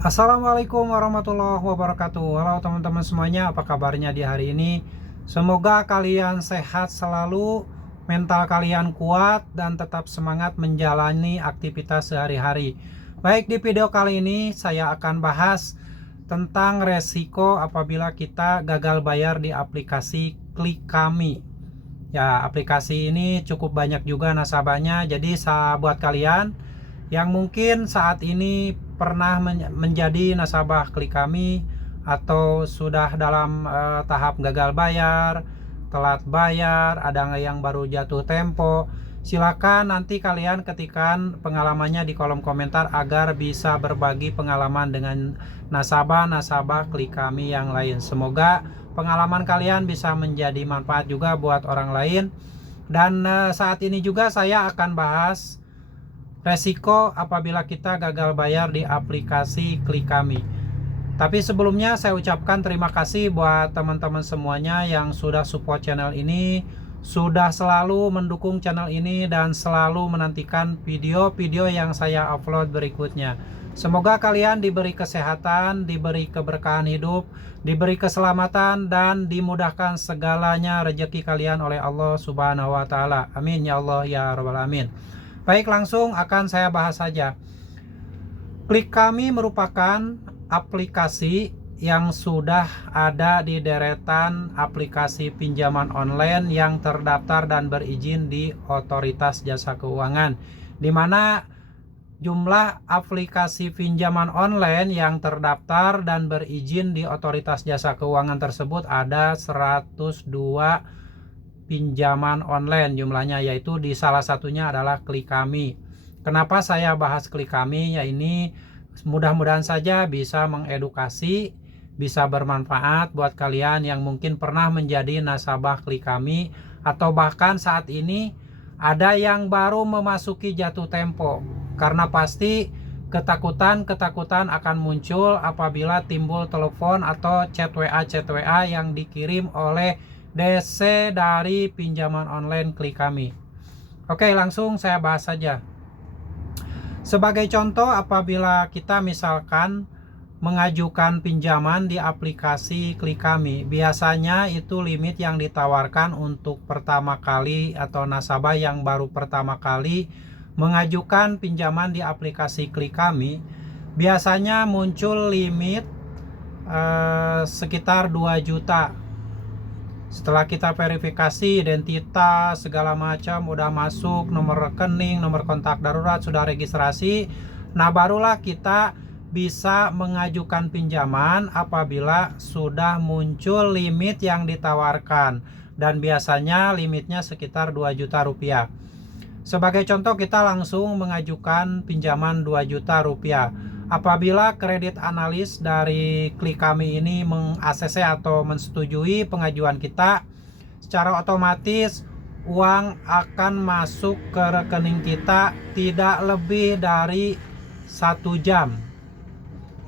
Assalamualaikum warahmatullahi wabarakatuh. Halo teman-teman semuanya, apa kabarnya di hari ini? Semoga kalian sehat selalu, mental kalian kuat, dan tetap semangat menjalani aktivitas sehari-hari. Baik, di video kali ini saya akan bahas tentang resiko apabila kita gagal bayar di aplikasi Klik Kami. Ya, aplikasi ini cukup banyak juga nasabahnya. Jadi buat kalian yang mungkin saat ini pernah menjadi nasabah Klik Kami atau sudah dalam tahap gagal bayar, telat bayar, ada yang baru jatuh tempo, silakan nanti kalian ketikkan pengalamannya di kolom komentar agar bisa berbagi pengalaman dengan nasabah-nasabah Klik Kami yang lain. Semoga pengalaman kalian bisa menjadi manfaat juga buat orang lain. Dan saat ini juga saya akan bahas resiko apabila kita gagal bayar di aplikasi Klik Kami. Tapi sebelumnya saya ucapkan terima kasih buat teman-teman semuanya yang sudah support channel ini, sudah selalu mendukung channel ini, dan selalu menantikan video-video yang saya upload berikutnya. Semoga kalian diberi kesehatan, diberi keberkahan hidup, diberi keselamatan, dan dimudahkan segalanya rezeki kalian oleh Allah Subhanahu wa Ta'ala. Amin ya Allah ya Rabbal Alamin. Baik, langsung akan saya bahas saja. Klik Kami merupakan aplikasi yang sudah ada di deretan aplikasi pinjaman online yang terdaftar dan berizin di Otoritas Jasa Keuangan, di mana jumlah aplikasi pinjaman online yang terdaftar dan berizin di Otoritas Jasa Keuangan tersebut ada 102 pinjaman online jumlahnya, yaitu di salah satunya adalah Klik Kami. Kenapa saya bahas Klik Kami? Ya, ini mudah-mudahan saja bisa mengedukasi, bisa bermanfaat buat kalian yang mungkin pernah menjadi nasabah Klik Kami, atau bahkan saat ini ada yang baru memasuki jatuh tempo, karena pasti ketakutan akan muncul apabila timbul telepon atau chat WA yang dikirim oleh DC dari pinjaman online Klik Kami. Oke, langsung saya bahas saja. Sebagai contoh, apabila kita misalkan mengajukan pinjaman di aplikasi Klik Kami, biasanya itu limit yang ditawarkan untuk pertama kali atau nasabah yang baru pertama kali mengajukan pinjaman di aplikasi Klik Kami, biasanya muncul limit sekitar 2 juta. Setelah kita verifikasi identitas segala macam, udah masuk nomor rekening, nomor kontak darurat, sudah registrasi, nah barulah kita bisa mengajukan pinjaman apabila sudah muncul limit yang ditawarkan, dan biasanya limitnya sekitar 2 juta rupiah. Sebagai contoh, kita langsung mengajukan pinjaman 2 juta rupiah. Apabila kredit analis dari Klik Kami ini meng-ACC atau menyetujui pengajuan kita, secara otomatis uang akan masuk ke rekening kita tidak lebih dari 1 jam.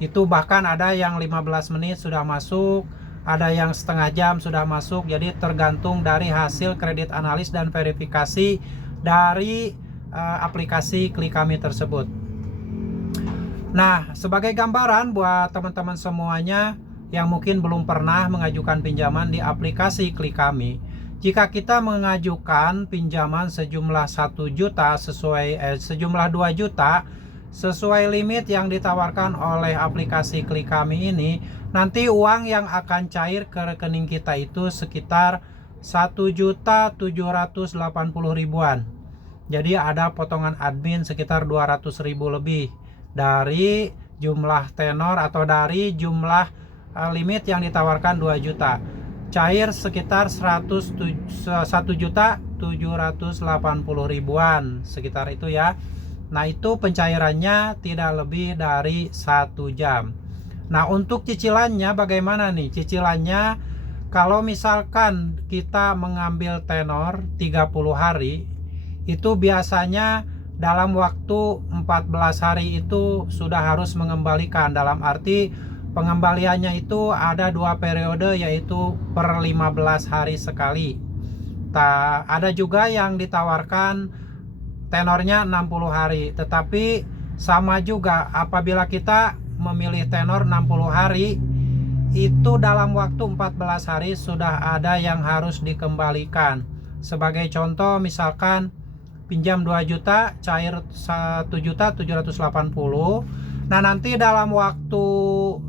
Itu bahkan ada yang 15 menit sudah masuk, ada yang setengah jam sudah masuk. Jadi tergantung dari hasil kredit analis dan verifikasi dari aplikasi Klik Kami tersebut. Nah, sebagai gambaran buat teman-teman semuanya yang mungkin belum pernah mengajukan pinjaman di aplikasi Klik Kami, jika kita mengajukan pinjaman sejumlah 1 juta sejumlah 2 juta sesuai limit yang ditawarkan oleh aplikasi Klik Kami ini, nanti uang yang akan cair ke rekening kita itu sekitar 1.780.000-an. Jadi ada potongan admin sekitar 200.000 lebih dari jumlah tenor atau dari jumlah limit yang ditawarkan 2 juta. Cair sekitar 1.780.000-an sekitar itu ya. Nah, itu pencairannya tidak lebih dari 1 jam. Nah, untuk cicilannya bagaimana nih? Cicilannya kalau misalkan kita mengambil tenor 30 hari, itu biasanya dalam waktu 14 hari itu sudah harus mengembalikan. Dalam arti pengembaliannya itu ada 2 periode, yaitu per 15 hari sekali. Ada juga yang ditawarkan tenornya 60 hari. Tetapi sama juga, apabila kita memilih tenor 60 hari, itu dalam waktu 14 hari sudah ada yang harus dikembalikan. Sebagai contoh, misalkan pinjam 2 juta, cair 1.780.000. Nah, nanti dalam waktu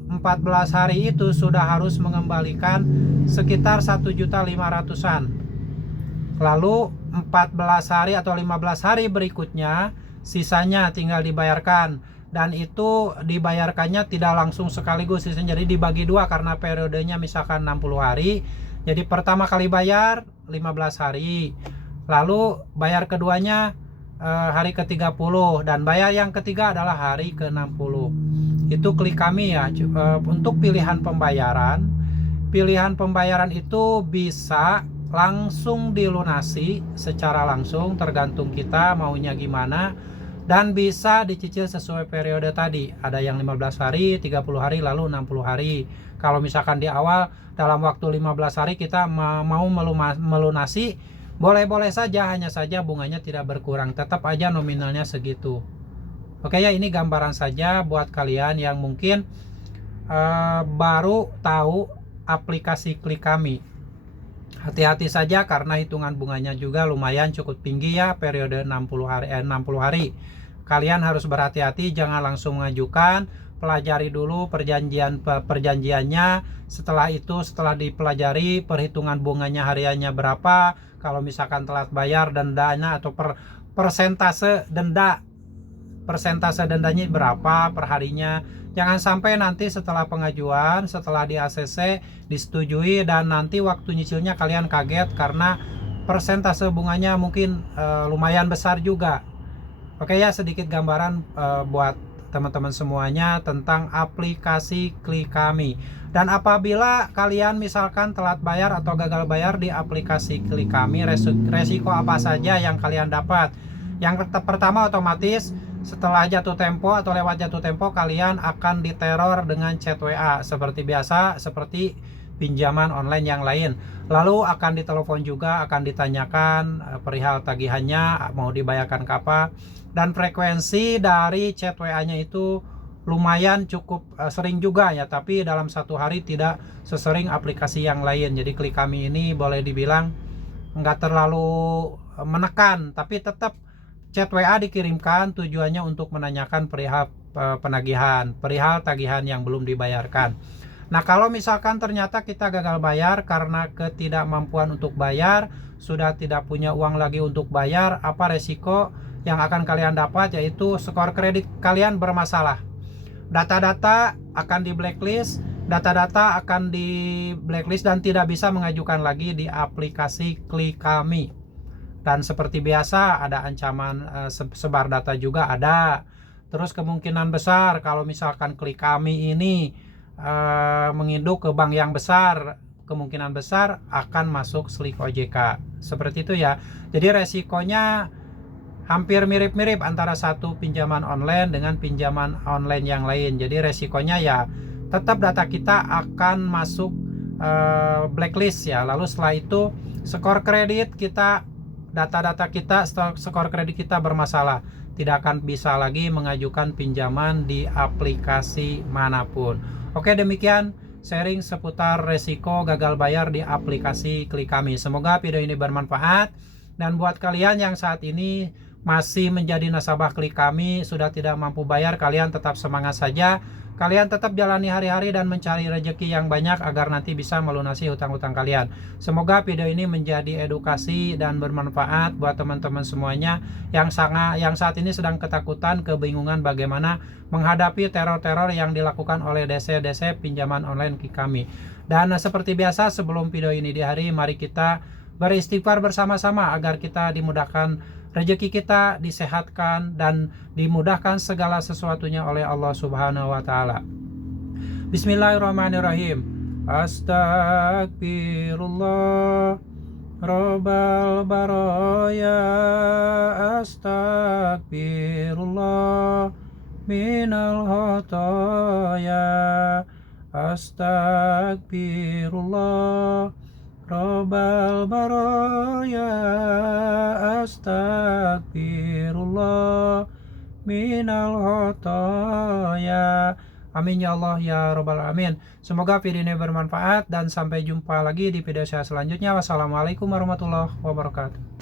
14 hari itu sudah harus mengembalikan sekitar 1.500.000-an. Lalu 14 hari atau 15 hari berikutnya sisanya tinggal dibayarkan, dan itu dibayarkannya tidak langsung sekaligus sisanya, jadi dibagi dua karena periodenya misalkan 60 hari. Jadi pertama kali bayar 15 hari, lalu bayar keduanya hari ke-30, dan bayar yang ketiga adalah hari ke-60. Itu klik kami ya. Untuk pilihan pembayaran itu bisa langsung dilunasi secara langsung, tergantung kita maunya gimana, dan bisa dicicil sesuai periode tadi. Ada yang 15 hari, 30 hari, lalu 60 hari. Kalau misalkan di awal dalam waktu 15 hari kita mau melunasi, boleh-boleh saja, hanya saja bunganya tidak berkurang, tetap aja nominalnya segitu. Oke ya, ini gambaran saja buat kalian yang mungkin baru tahu aplikasi Klik Kami. Hati-hati saja karena hitungan bunganya juga lumayan cukup tinggi ya, periode 60 hari. Kalian harus berhati-hati, jangan langsung mengajukan, pelajari dulu perjanjiannya. Setelah itu, setelah dipelajari perhitungan bunganya hariannya berapa, kalau misalkan telat bayar, dendanya atau persentase dendanya berapa per harinya. Jangan sampai nanti setelah pengajuan, setelah di ACC disetujui, dan nanti waktu nyicilnya kalian kaget karena persentase bunganya mungkin lumayan besar juga. Oke ya, sedikit gambaran buat teman-teman semuanya tentang aplikasi Klik Kami. Dan apabila kalian misalkan telat bayar atau gagal bayar di aplikasi Klik Kami, resiko apa saja yang kalian dapat? Yang pertama, otomatis setelah jatuh tempo atau lewat jatuh tempo, kalian akan diteror dengan chat WA seperti biasa, seperti pinjaman online yang lain. Lalu akan ditelepon juga, akan ditanyakan perihal tagihannya, mau dibayarkan ke apa. Dan frekuensi dari chat WA-nya itu lumayan cukup sering juga ya, tapi dalam satu hari tidak sesering aplikasi yang lain. Jadi Klik Kami ini boleh dibilang nggak terlalu menekan, tapi tetap chat WA dikirimkan tujuannya untuk menanyakan perihal penagihan, perihal tagihan yang belum dibayarkan. Nah, kalau misalkan ternyata kita gagal bayar karena ketidakmampuan untuk bayar, sudah tidak punya uang lagi untuk bayar, apa resiko yang akan kalian dapat? Yaitu skor kredit kalian bermasalah. Data-data akan di blacklist, dan tidak bisa mengajukan lagi di aplikasi Klik Kami. Dan seperti biasa ada ancaman sebar data juga ada. Terus kemungkinan besar kalau misalkan Klik Kami ini menginduk ke bank yang besar, kemungkinan besar akan masuk slik OJK. Seperti itu ya. Jadi resikonya hampir mirip-mirip antara satu pinjaman online dengan pinjaman online yang lain. Jadi resikonya ya tetap data kita akan masuk blacklist ya. Lalu setelah itu skor kredit kita, data-data kita, skor kredit kita bermasalah, tidak akan bisa lagi mengajukan pinjaman di aplikasi manapun. Oke, demikian sharing seputar resiko gagal bayar di aplikasi Klik Kami. Semoga video ini bermanfaat, dan buat kalian yang saat ini masih menjadi nasabah Klik Kami, sudah tidak mampu bayar, kalian tetap semangat saja. Kalian tetap jalani hari-hari dan mencari rezeki yang banyak agar nanti bisa melunasi hutang-hutang kalian. Semoga video ini menjadi edukasi dan bermanfaat buat teman-teman semuanya yang saat ini sedang ketakutan, kebingungan bagaimana menghadapi teror-teror yang dilakukan oleh DC pinjaman online Klik Kami. Dan seperti biasa, sebelum video ini diakhiri, mari kita beristighfar bersama-sama agar kita dimudahkan rezeki kita, disehatkan dan dimudahkan segala sesuatunya oleh Allah Subhanahu wa taala. Bismillahirrahmanirrahim. Astagfirullah Rabbal baraya, astagfirullah minal khotoya, astagfirullah Rabbal baraya, astagfirullah minal khotoya. Amin ya Allah ya Rabbal Alamin. Semoga video ini bermanfaat dan sampai jumpa lagi di video saya selanjutnya. Wassalamualaikum warahmatullahi wabarakatuh.